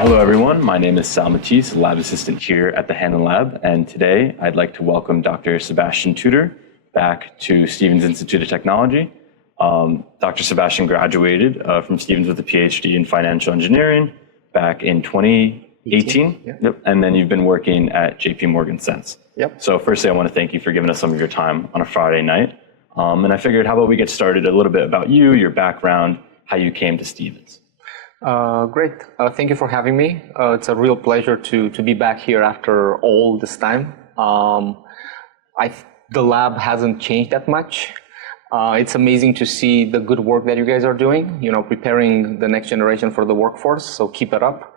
Hello everyone, my name is Sal Matisse, lab assistant here at the Hanlon lab, and today I'd like to welcome Dr. Sebastian Tudor back to Stevens Institute of Technology. Dr. Sebastian graduated from Stevens with a PhD in financial engineering back in 2018, Yep. And then you've been working at J.P.Morgan since. Yep. So firstly, I want to thank you for giving us some of your time on a Friday night. And I figured, how about we get started a little bit about you, your background, how you came to Stevens. Great. Thank you for having me. It's a real pleasure to be back here after all this time. The lab hasn't changed that much. It's amazing to see the good work that you guys are doing, preparing the next generation for the workforce. So keep it up.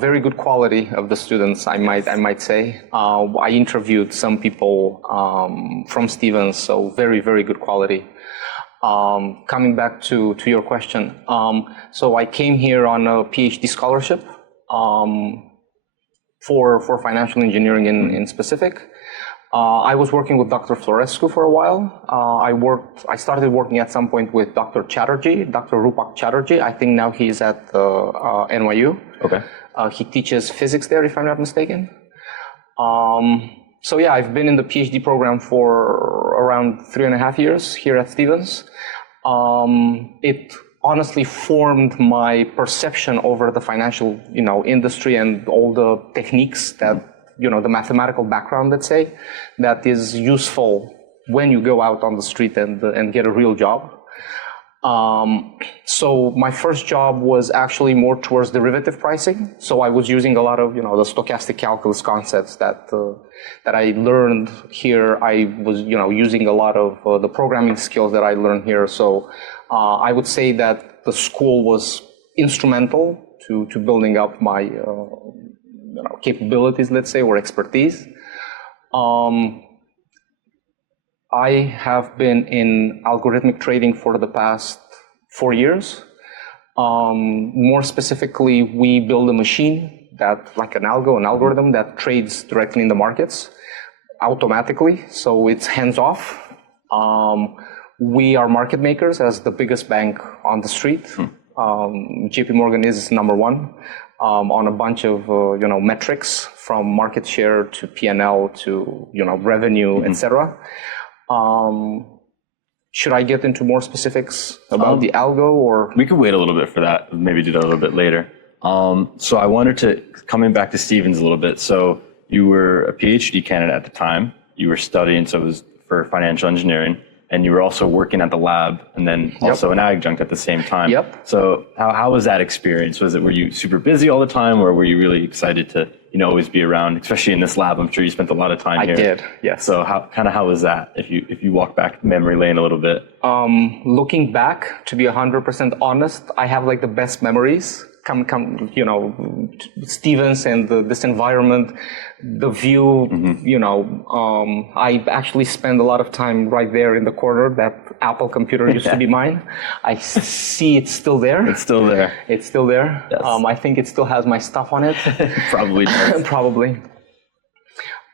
Very good quality of the students, I might say. I interviewed some people from Stevens, so very, very good quality. Coming back to your question, so I came here on a PhD scholarship for financial engineering in specific. I was working with Dr. Florescu for a while. I started working at some point with Dr. Chatterjee, Dr. Rupak Chatterjee. I think now he's at NYU. Okay. He teaches physics there, if I'm not mistaken. So yeah, I've been in the PhD program for around 3.5 years here at Stevens. It honestly formed my perception over the financial, industry and all the techniques that, the mathematical background, let's say, that is useful when you go out on the street and get a real job. So my first job was actually more towards derivative pricing. So I was using a lot of, the stochastic calculus concepts that I learned here. I was, using a lot of the programming skills that I learned here. So I would say that the school was instrumental to building up my capabilities, let's say, or expertise. I have been in algorithmic trading for the past 4 years. More specifically, we build a machine like an algorithm that trades directly in the markets automatically. So it's hands-off. We are market makers as the biggest bank on the street. J.P.Morgan is number one on a bunch of metrics from market share to P&L to revenue, etc. Should I get into more specifics about the algo, or? We could wait a little bit for that, maybe do that a little bit later. So I wanted to, coming back to Stevens a little bit, so you were a PhD candidate at the time, you were studying, so it was for financial engineering, and you were also working at the lab, and then also an adjunct at the same time. Yep. So how was that experience? Were you super busy all the time, or were you really excited to always be around, especially in this lab? I'm sure you spent a lot of time here. I did, yes. So how was that, if you walk back memory lane a little bit? Looking back, to be 100% honest, I have like the best memories. Stevens and this environment, the view, I actually spend a lot of time right there in the corner. That Apple computer used to be mine. I see it's still there. It's still there. It's still there. Yes. I think it still has my stuff on it. Probably does. Probably.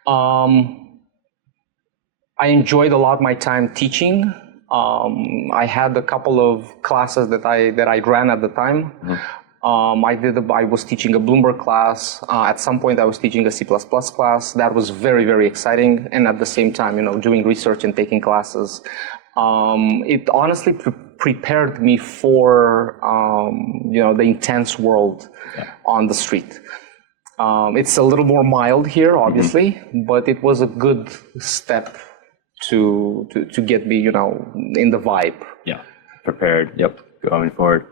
I enjoyed a lot my time teaching. I had a couple of classes that I ran at the time. I was teaching a Bloomberg class. At some point, I was teaching a C++ class. That was very, very exciting. And at the same time, doing research and taking classes. It honestly prepared me for, the intense world on the street. It's a little more mild here, obviously, but it was a good step to get me, in the vibe. Yeah, prepared. Yep, going forward.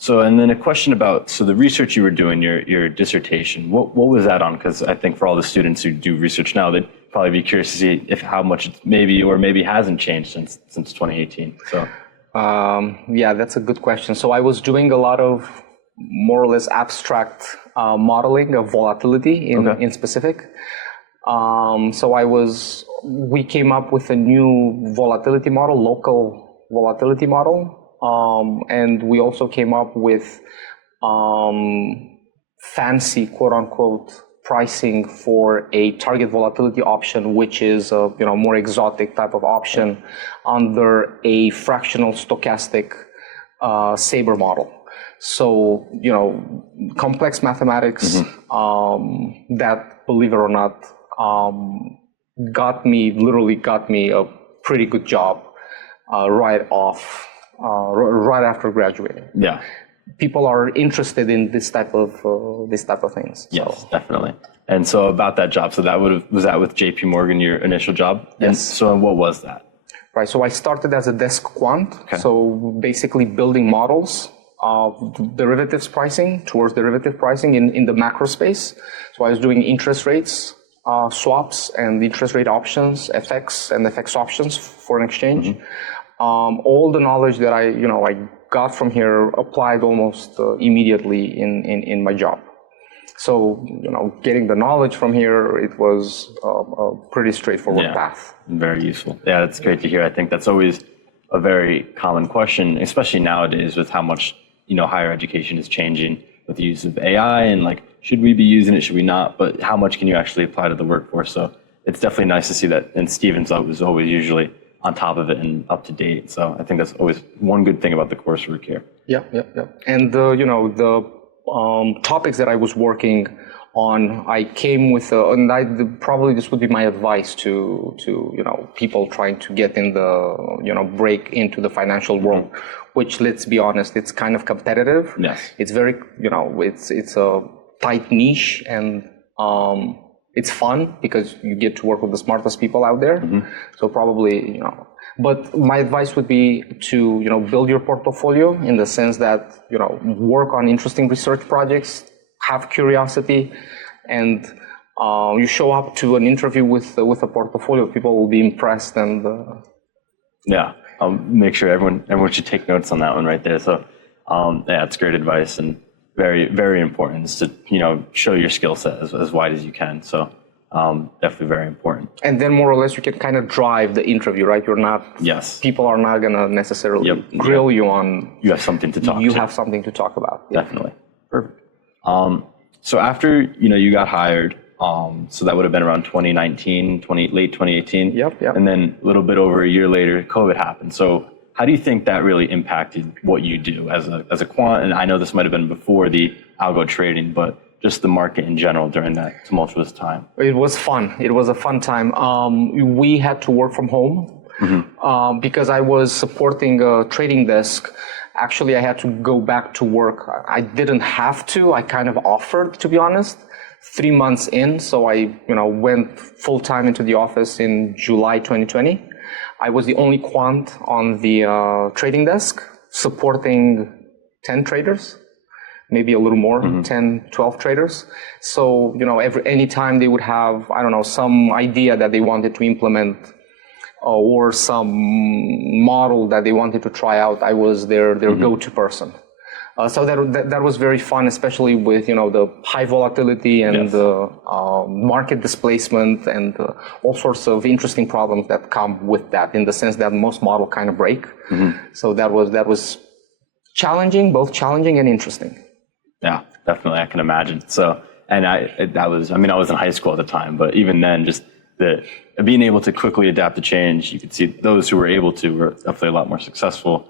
So, and then a question about, the research you were doing, your dissertation, what was that on? Because I think for all the students who do research now, they'd probably be curious to see how much it maybe hasn't changed since 2018. So, yeah, that's a good question. So I was doing a lot of more or less abstract modeling of volatility in specific. So we came up with a new volatility model, local volatility model. And we also came up with fancy, quote unquote, pricing for a target volatility option, which is a more exotic type of option under a fractional stochastic Sabre model. So, complex mathematics, that, believe it or not, literally got me a pretty good job right after graduating. Yeah. People are interested in this type of things. Yes, definitely. And so about that job, so was that with J.P.Morgan, your initial job? Yes. And so what was that? Right. So I started as a desk quant. Okay. So basically building models of derivatives pricing towards derivative pricing in the macro space. So I was doing interest rates, swaps, and interest rate options, FX and FX options, foreign exchange. All the knowledge that I got from here applied almost immediately in my job. So, getting the knowledge from here, it was a pretty straightforward path. Very useful. Yeah, that's great to hear. I think that's always a very common question, especially nowadays with how much, higher education is changing with the use of AI and should we be using it, should we not? But how much can you actually apply to the workforce? So it's definitely nice to see that. And Steven's was always usually on top of it and up to date. So I think that's always one good thing about the coursework here. Yeah. And the topics that I was working on, I came with, probably this would be my advice to people trying to get in break into the financial world, which, let's be honest, it's kind of competitive. Yes. It's very, it's a tight niche, and it's fun because you get to work with the smartest people out there. So probably, but my advice would be to, build your portfolio in the sense that, work on interesting research projects, have curiosity, and you show up to an interview with a portfolio. People will be impressed, and yeah, I'll make sure everyone should take notes on that one right there. So yeah, it's great advice and very, very important to, show your skill set as wide as you can. So definitely very important. And then more or less you can kind of drive the interview, right? You're not, people are not going to necessarily grill you on. You have something to talk You have something to talk about. Yeah. Definitely. Perfect. So after, you got hired, so that would have been around 2019, late 2018. Yep. And then a little bit over a year later, COVID happened. So how do you think that really impacted what you do as a quant? And I know this might have been before the algo trading, but just the market in general during that tumultuous time. It was fun. It was a fun time. We had to work from home because I was supporting a trading desk. Actually, I had to go back to work. I didn't have to. I kind of offered, to be honest, 3 months in. So I, went full time into the office in July 2020. I was the only quant on the trading desk, supporting 10 traders, maybe a little more, 10, 12 traders. So, anytime they would have, some idea that they wanted to implement or some model that they wanted to try out, I was their go-to person. So that was very fun, especially with, the high volatility and the market displacement and all sorts of interesting problems that come with that, in the sense that most models kind of break. So that was challenging, both challenging and interesting. Yeah, definitely. I can imagine. So, and I was in high school at the time, but even then, just being able to quickly adapt to change, you could see those who were able to were definitely a lot more successful.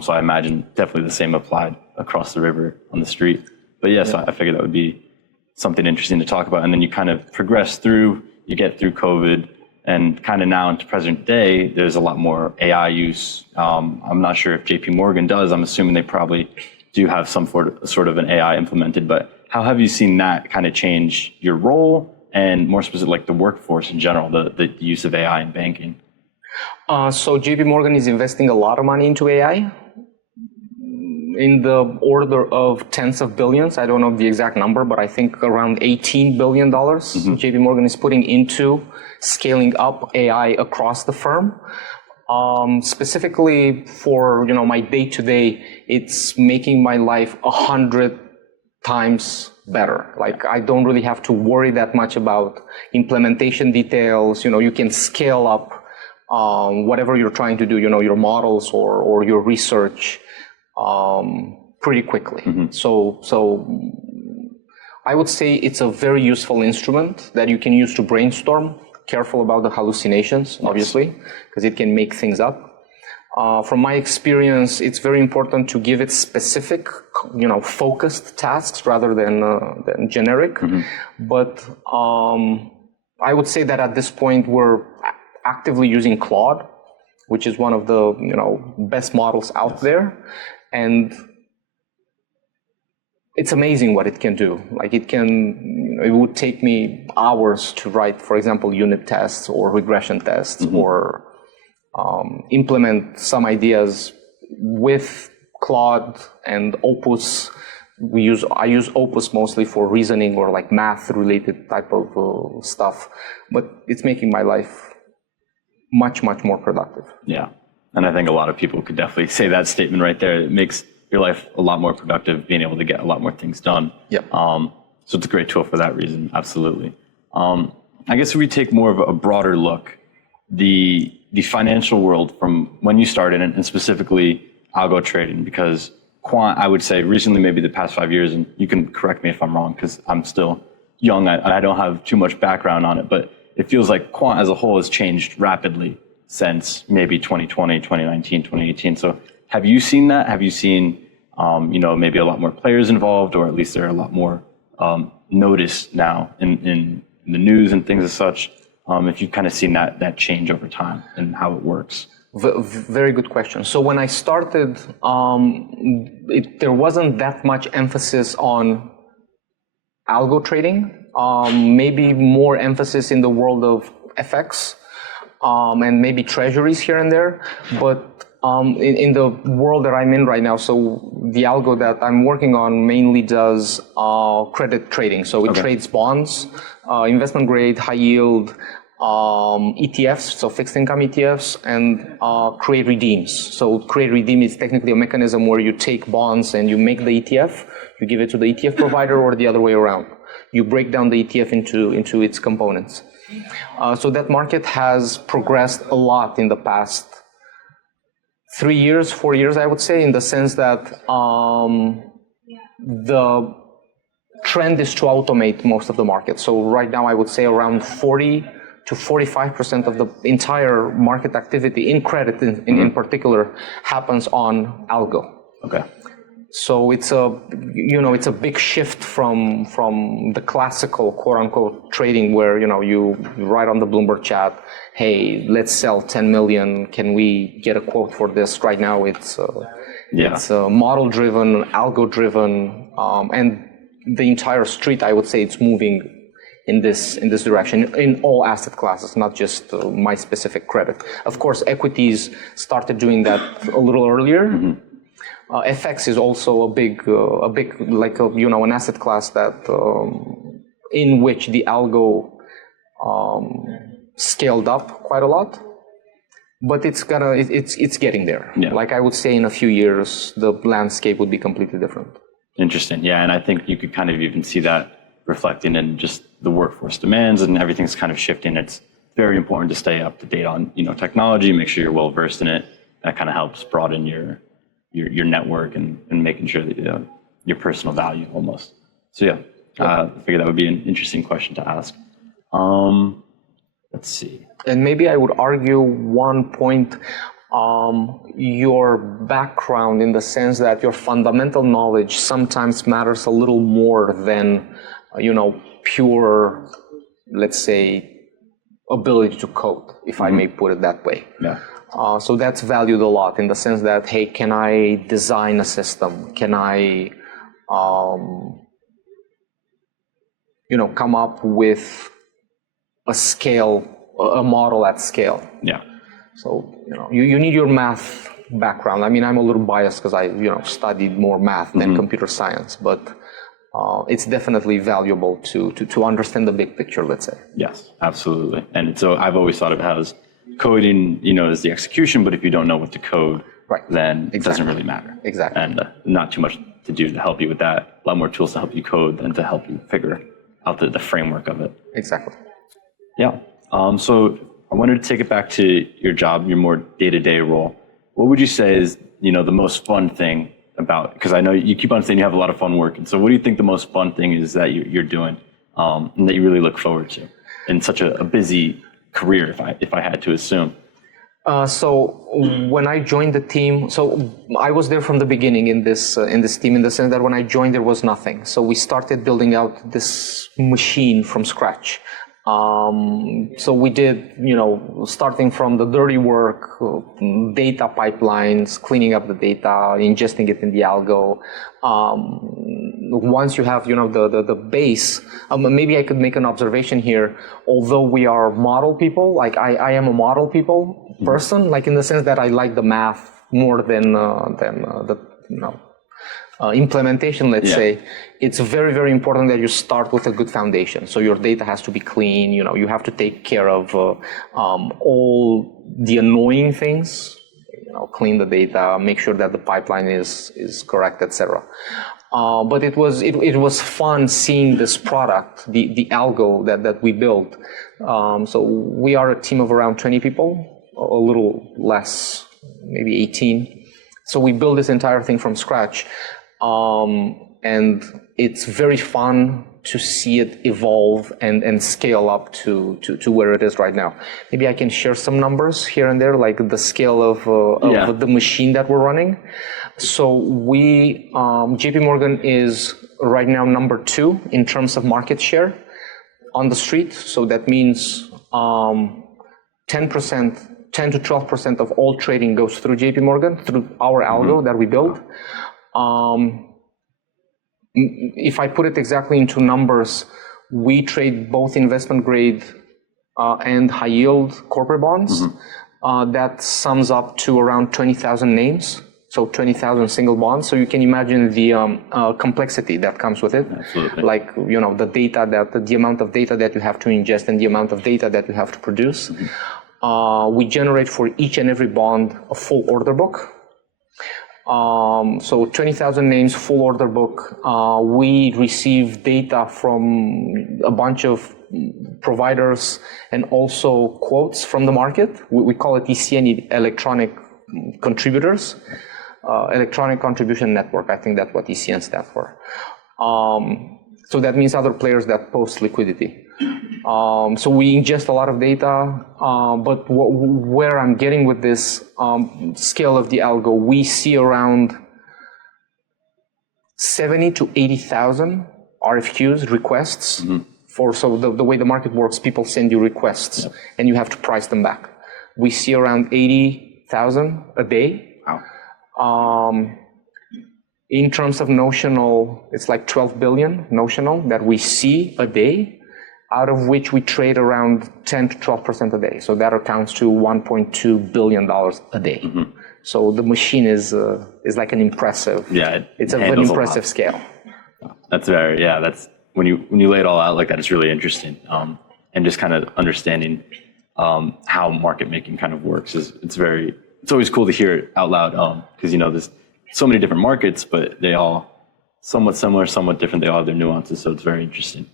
So I imagine definitely the same applied across the river on the street. But yes, I figured that would be something interesting to talk about. And then you kind of progress through, you get through COVID, and kind of now into present day, there's a lot more AI use. I'm not sure if J.P.Morgan does. I'm assuming they probably do have some sort of an AI implemented, but how have you seen that kind of change your role and more specific, the workforce in general, the use of AI in banking? So J.P.Morgan is investing a lot of money into AI in the order of tens of billions. I don't know the exact number, but I think around $18 billion J.P.Morgan is putting into scaling up AI across the firm. Specifically for, my day-to-day, it's making my life 100 times better. I don't really have to worry that much about implementation details. You can scale up whatever you're trying to do, your models or your research pretty quickly. So I would say it's a very useful instrument that you can use to brainstorm. Careful about the hallucinations, obviously, because it can make things up. From my experience, it's very important to give it specific focused tasks rather than generic. But I would say that at this point we're actively using Claude, which is one of the best models out there, and it's amazing what it can do. Like it would take me hours to write, for example, unit tests or regression tests, or implement some ideas with Claude and Opus. I use Opus mostly for reasoning or like math related type of stuff, but it's making my life much, much more productive. Yeah. And I think a lot of people could definitely say that statement right there. It makes your life a lot more productive, being able to get a lot more things done. Yep. So it's a great tool for that reason. Absolutely. I guess if we take more of a broader look, the financial world from when you started, and specifically algo trading, because quant, I would say recently, maybe the past 5 years, and you can correct me if I'm wrong, because I'm still young. I don't have too much background on it, but it feels like quant as a whole has changed rapidly since maybe 2020, 2019, 2018. So have you seen that? Have you seen, maybe a lot more players involved, or at least there are a lot more noticed now in the news and things as such? If you've kind of seen that change over time and how it works. Very good question. So when I started, there wasn't that much emphasis on algo trading. Maybe more emphasis in the world of FX, and maybe treasuries here and there. But in the world that I'm in right now, so the algo that I'm working on mainly does credit trading. So it trades bonds, investment grade, high yield, ETFs, so fixed income ETFs, and create redeems. So create redeem is technically a mechanism where you take bonds and you make the ETF, you give it to the ETF provider, or the other way around. You break down the ETF into its components. So that market has progressed a lot in the past 3 years, 4 years, I would say, in the sense that the trend is to automate most of the market. So right now, I would say around 40 to 45% of the entire market activity in credit, in particular, happens on algo. Okay. So it's a big shift from the classical quote unquote trading where you write on the Bloomberg chat, hey, let's sell 10 million. Can we get a quote for this? Right now it's model driven, algo driven, and the entire street, I would say, it's moving in this direction in all asset classes, not just my specific credit. Of course, equities started doing that a little earlier. FX is also a big like an asset class that in which the algo scaled up quite a lot, but it's getting there. Yeah. Like I would say, in a few years, the landscape would be completely different. Interesting, yeah, and I think you could kind of even see that reflecting in just the workforce demands, and everything's kind of shifting. It's very important to stay up to date on technology, make sure you're well versed in it. That kind of helps broaden your network and making sure that your personal value almost. So yeah, I figured that would be an interesting question to ask. Let's see. And maybe I would argue one point, your background, in the sense that your fundamental knowledge sometimes matters a little more than, pure, let's say, ability to code, if I may put it that way. Yeah. So that's valued a lot in the sense that, hey, can I design a system? Can I, come up with a model at scale? Yeah. So, you need your math background. I mean, I'm a little biased because I, studied more math than computer science, but it's definitely valuable to understand the big picture, let's say. Yes, absolutely. And so I've always thought of it as coding, is the execution, but if you don't know what to code, then it doesn't really matter. Exactly. And not too much to do to help you with that. A lot more tools to help you code than to help you figure out the framework of it. Exactly. Yeah. So I wanted to take it back to your job, your more day-to-day role. What would you say is, the most fun thing about, because I know you keep on saying you have a lot of fun working. So what do you think the most fun thing is that you're doing, and that you really look forward to in such a busy career, if I had to assume? So when I joined the team, so I was there from the beginning in this team, in the sense that when I joined there was nothing. So we started building out this machine from scratch. So we did, starting from the dirty work, data pipelines, cleaning up the data, ingesting it in the algo. Once you have, the base, maybe I could make an observation here. Although we are model people, like I am a model people person, like in the sense that I like the math more than the, implementation, let's say. It's very, very important that you start with a good foundation. So your data has to be clean. You have to take care of all the annoying things. Clean the data, make sure that the pipeline is correct, etc. But it was fun seeing this product, the algo that we built. So we are a team of around 20 people, a little less, maybe 18. So we built this entire thing from scratch. And it's very fun to see it evolve and scale up to where it is right now. Maybe I can share some numbers here and there, like the scale of the machine that we're running. So we, J.P.Morgan is right now number 2 in terms of market share on the street. So that means 10% 10 to 12% of all trading goes through J.P.Morgan, through our algo that we build. If I put it exactly into numbers, we trade both investment grade and high yield corporate bonds. That sums up to around 20,000 names, so 20,000 single bonds. So you can imagine the complexity that comes with it. Absolutely. Like, the data the amount of data that you have to ingest and the amount of data that you have to produce. We generate for each and every bond a full order book. So 20,000 names, full order book. We receive data from a bunch of providers and also quotes from the market. We call it ECN, electronic contributors, electronic contribution network. I think that's what ECN stands for. So that means other players that post liquidity. So we ingest a lot of data, but where I'm getting with this scale of the algo, we see around 70 to 80,000 RFQs, requests. So the way the market works, people send you requests and you have to price them back. We see around 80,000 a day. Wow. In terms of notional, it's like 12 billion notional that we see a day, out of which we trade around 10 to 12% a day. So that accounts to $1.2 billion a day. So the machine is like an impressive, it's an impressive scale. That's that's when you lay it all out like that, it's really interesting. And just kind of understanding how market making kind of works it's always cool to hear it out loud, because there's so many different markets, but they all somewhat similar, somewhat different. They all have their nuances, so it's very interesting.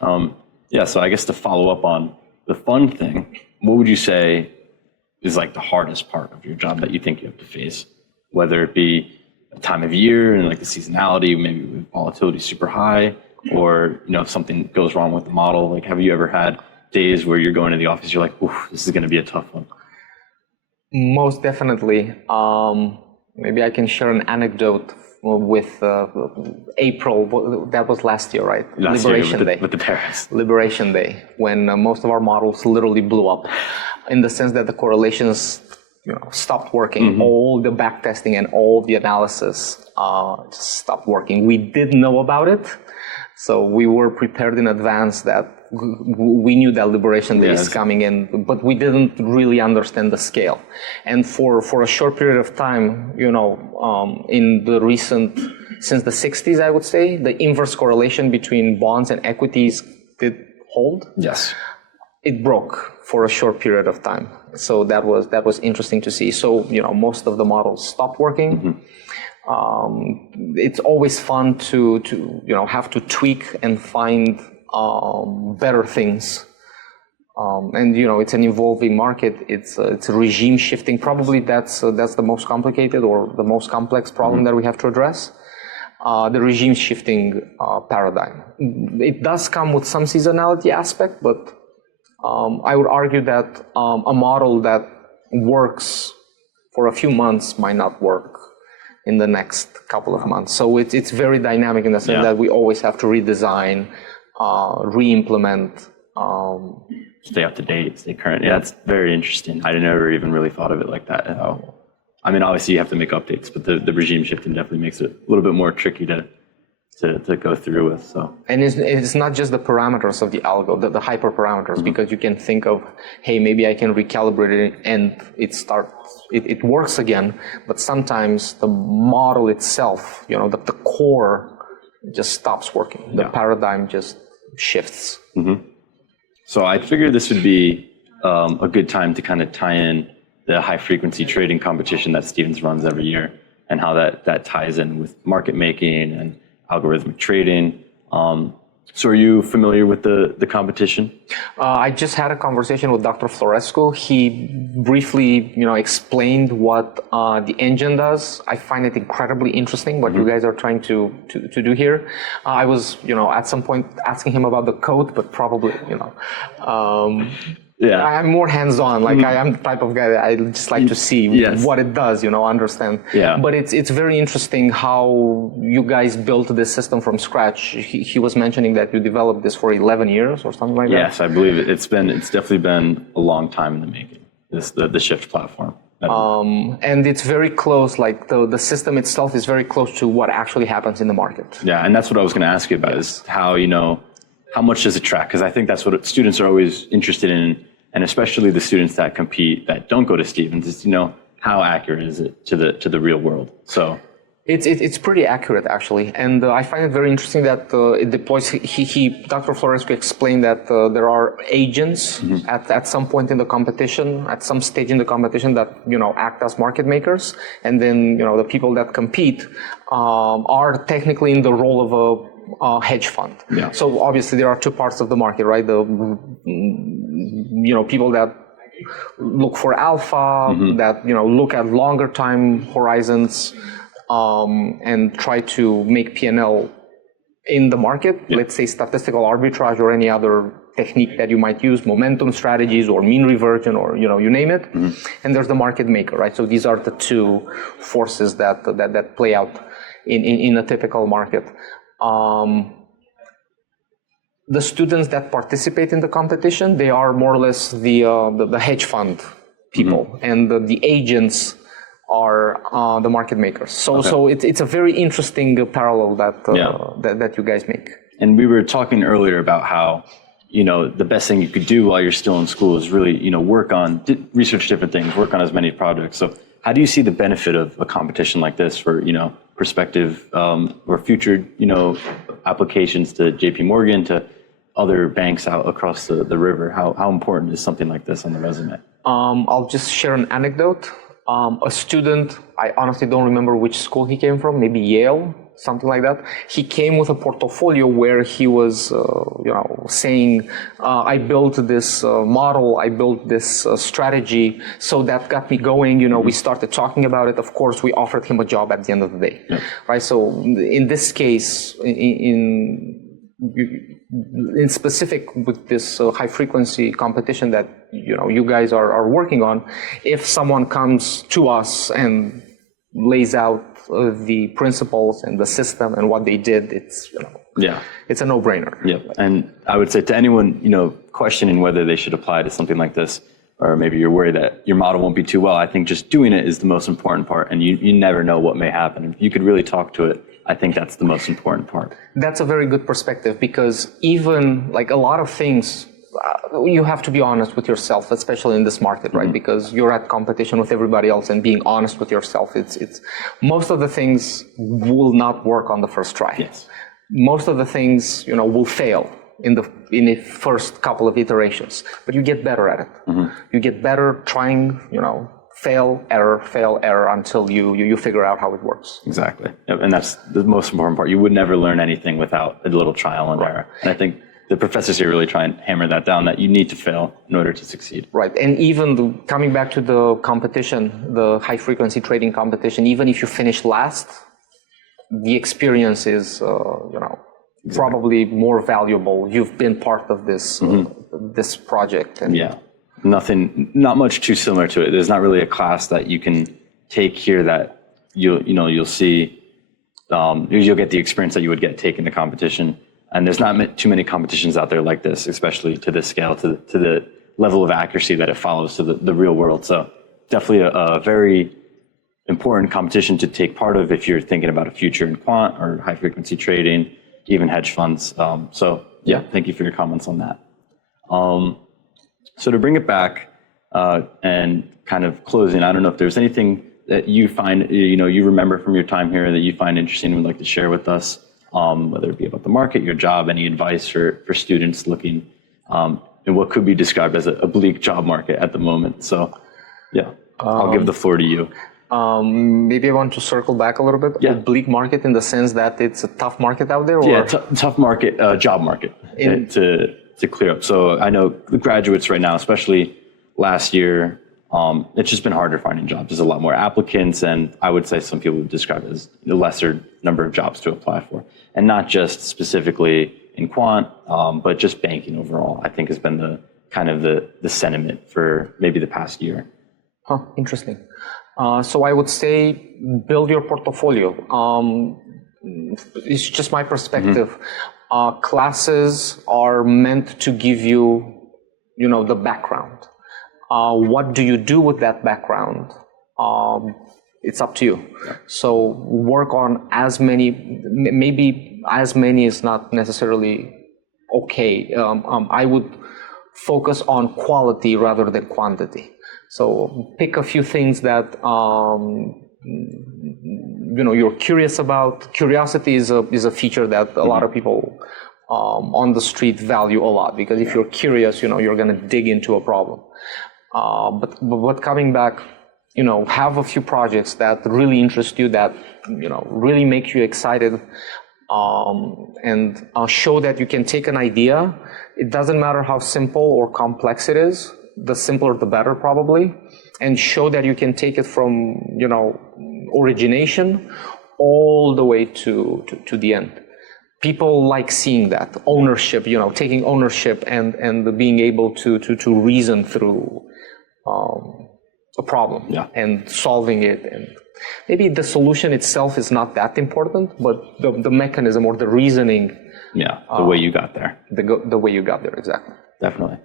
So I guess to follow up on the fun thing, what would you say is like the hardest part of your job that you think you have to face? Whether it be a time of year and like the seasonality, maybe with volatility super high, or if something goes wrong with the model. Like, have you ever had days where you're going to the office, you're like, oof, this is going to be a tough one? Most definitely. Maybe I can share an anecdote with April. That was last year, right? Liberation Day. With the tariffs. Liberation Day, when most of our models literally blew up, in the sense that the correlations stopped working. All the back testing and all the analysis just stopped working. We did know about it, so we were prepared in advance that we knew that Liberation Day is coming in, but we didn't really understand the scale. And for a short period of time, in the since the 60s, I would say, the inverse correlation between bonds and equities did hold. Yes. It broke for a short period of time. So that was interesting to see. So, most of the models stopped working. It's always fun to have to tweak and find better things. And it's an evolving market. It's a regime shifting. Probably that's the most complicated or the most complex problem that we have to address. The regime shifting paradigm. It does come with some seasonality aspect, but I would argue that a model that works for a few months might not work in the next couple of months. So it's very dynamic in the sense that we always have to redesign, re-implement. Stay up to date, stay current. Yeah, that's very interesting. I never even really thought of it like that. I mean, obviously you have to make updates, but the regime shifting definitely makes it a little bit more tricky to go through with. So, and it's not just the parameters of the algo, the hyperparameters, because you can think of, hey, maybe I can recalibrate it and it works again. But sometimes the model itself, the core just stops working. The paradigm just shifts. So I figured this would be a good time to kind of tie in the high frequency trading competition that Stevens runs every year, and how that ties in with market making and algorithmic trading. So are you familiar with the competition? I just had a conversation with Dr. Florescu. He briefly, explained what the engine does. I find it incredibly interesting what you guys are trying to do here. I was, at some point asking him about the code, but probably, I'm more hands-on. Like I am the type of guy that I just like to see what it does, understand. Yeah. But it's very interesting how you guys built this system from scratch. He was mentioning that you developed this for 11 years or something like that. Yes, I believe it. It's definitely been a long time in the making. The Shift platform. And it's very close. Like the system itself is very close to what actually happens in the market. Yeah, and that's what I was going to ask you about is how how much does it track? Because I think that's what students are always interested in. And especially the students that compete that don't go to Stevens, is how accurate is it to the real world? So it's pretty accurate actually, and I find it very interesting that it deploys. Dr. Florescu explained that there are agents at some point in the competition, at some stage in the competition that act as market makers, and then the people that compete are technically in the role of a hedge fund. Yeah. So obviously there are two parts of the market, right? The people that look for alpha, that look at longer time horizons, and try to make P&L in the market. Let's say statistical arbitrage or any other technique that you might use, momentum strategies or mean reversion, or you name it. And there's the market maker, right? So these are the two forces that play out in a typical market. The students that participate in the competition, they are more or less the hedge fund people, and the agents are the market makers. So it's a very interesting parallel that you guys make. And we were talking earlier about how the best thing you could do while you're still in school is really work on research different things, work on as many projects. So how do you see the benefit of a competition like this for prospective or future applications to J.P.Morgan, to other banks out across the river? How important is something like this on the resume? I'll just share an anecdote. A student, I honestly don't remember which school he came from, maybe Yale, something like that. He came with a portfolio where he was, saying, I built this model, I built this strategy, so that got me going. We started talking about it. Of course, we offered him a job at the end of the day, right? So in this case, in specific with this high frequency competition that you guys are working on, if someone comes to us and lays out the principles and the system and what they did, it's it's a no-brainer. And I would say to anyone questioning whether they should apply to something like this, or maybe you're worried that your model won't be too well, I think just doing it is the most important part, and you never know what may happen. If you could really talk to it, I think that's the most important part. That's a very good perspective, because even like a lot of things, you have to be honest with yourself, especially in this market, right? Because you're at competition with everybody else, and being honest with yourself, it's most of the things will not work on the first try. Yes. Most of the things, will fail in the first couple of iterations, but you get better at it. You get better trying, fail, error, until you figure out how it works. Exactly. And that's the most important part. You would never learn anything without a little trial and error. And I think the professors here really try and hammer that down, that you need to fail in order to succeed. Right. And even coming back to the competition, the high frequency trading competition, even if you finish last, the experience is, probably more valuable. You've been part of this, this project. And Not much too similar to it. There's not really a class that you can take here that you'll see, you'll get the experience that you would get taking the competition. And there's not too many competitions out there like this, especially to this scale, to the level of accuracy that it follows to the real world. So definitely a very important competition to take part of if you're thinking about a future in quant or high frequency trading, even hedge funds. So yeah, thank you for your comments on that. So to bring it back and kind of closing, I don't know if there's anything that you find, you remember from your time here that you find interesting and would like to share with us, whether it be about the market, your job, any advice for students looking in what could be described as a bleak job market at the moment. So yeah, I'll give the floor to you. Maybe I want to circle back a little bit. Yeah. A bleak market in the sense that it's a tough market out there? Or? Yeah, tough market, job market to clear up. So I know the graduates right now, especially last year, it's just been harder finding jobs. There's a lot more applicants, and I would say some people would describe it as a lesser number of jobs to apply for. And not just specifically in quant, but just banking overall, I think has been the kind of the sentiment for maybe the past year. Huh, interesting. So I would say build your portfolio. It's just my perspective. Classes are meant to give you, the background. What do you do with that background? It's up to you. So work on as many, maybe as many is not necessarily okay. I would focus on quality rather than quantity. So pick a few things that you're curious about. Curiosity is a feature that a lot of people on the street value a lot, because if you're curious, you're going to dig into a problem. But coming back, have a few projects that really interest you, that really make you excited, and show that you can take an idea. It doesn't matter how simple or complex it is. The simpler the better, probably, and show that you can take it from origination all the way to the end. People like seeing that ownership, taking ownership and being able to reason through a problem and solving it. And maybe the solution itself is not that important, but the mechanism or the reasoning. Yeah, the way you got there. The way you got there, exactly. Definitely.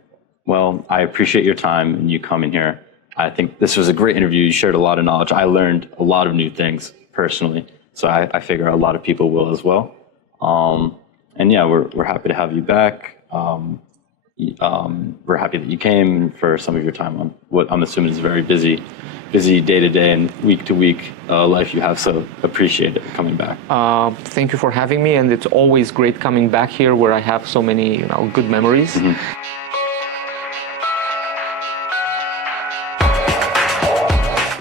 Well, I appreciate your time and you coming here. I think this was a great interview. You shared a lot of knowledge. I learned a lot of new things personally, so I figure a lot of people will as well. And yeah, we're happy to have you back. We're happy that you came for some of your time on what I'm assuming is a very busy day-to-day and week-to-week life you have, so appreciate it coming back. Thank you for having me, and it's always great coming back here where I have so many good memories.